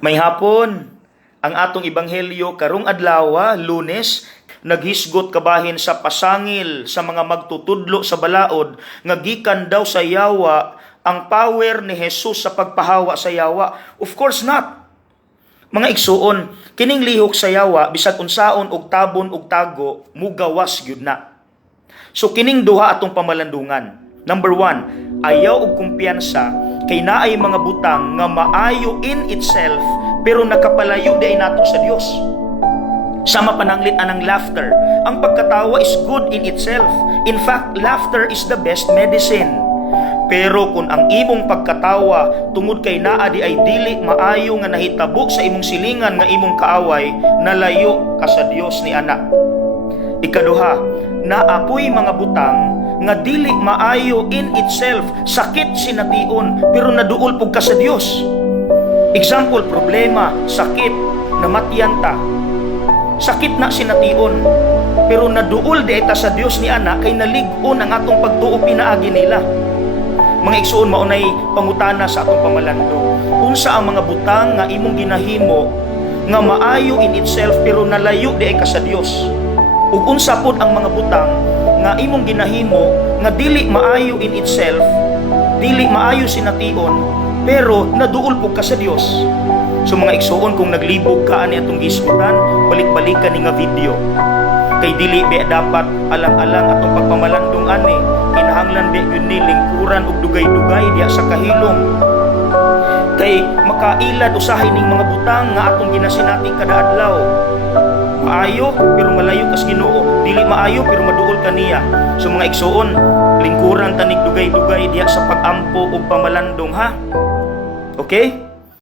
May hapon, ang atong ebanghelyo karong adlaw, Lunes, naghisgot kabahin sa pasangil sa mga magtutudlo sa balaod nga gikan daw sa yawa ang power ni Jesus sa pagpahawa sa yawa. Of course not. Mga igsuon, kining lihok sa yawa bisag unsaon og tabon og tago mugawas gyud na. So kining duha atong pamalandungan. Number 1, ayaw og kumpiyansa kay naay mga butang nga maayo in itself pero nakapalayo di ay nato sa Dios. Sama pananglit anang laughter. Ang pagkatawa is good in itself. In fact, laughter is the best medicine. Pero kung ang imong pagkatawa tungod kay naa di ay dili maayo nga nahitabo sa imong silingan nga imong kaaway, nalayo ka sa Dios ni ana. Ikaduha, naapoy mga butang nga dili maayo in itself, sakit sination pero naduol pug ka sa Dios. Example, problema, sakit, namatyan ta. Sakit na sination pero naduol di ta sa Dios ni ana kay nalig-on ang atong pagtuo pinaagi nila. Mga igsuon, maunay pangutana sa atong pamalandong. Unsa ang mga butang nga imong ginahimo nga maayo in itself pero nalayo di ay ka sa Dios? Ug unsa pod ang mga butang nga imong ginahimo nga dili maayo in itself, dili maayo sination, pero naduol pug ka sa Dios? So mga igsuon, kung naglibog ka ani atong gisgutan, balik-balikan ni nga video. Kay dili be dapat alang-alang atong pagpamalandong ani, kinahanglan be gyud ni lingkuran ug dugay-dugay diha sa kahilom. Kay makailad usahay ning mga butang nga atong ginasinati kada adlaw. Maayo pero malayo kas Ginoo, dili maayo pero maduol kaniya. So mga igsuon, lingkuran tanig dugay-dugay diha sa pagampo ug pamalandong, ha? Okay?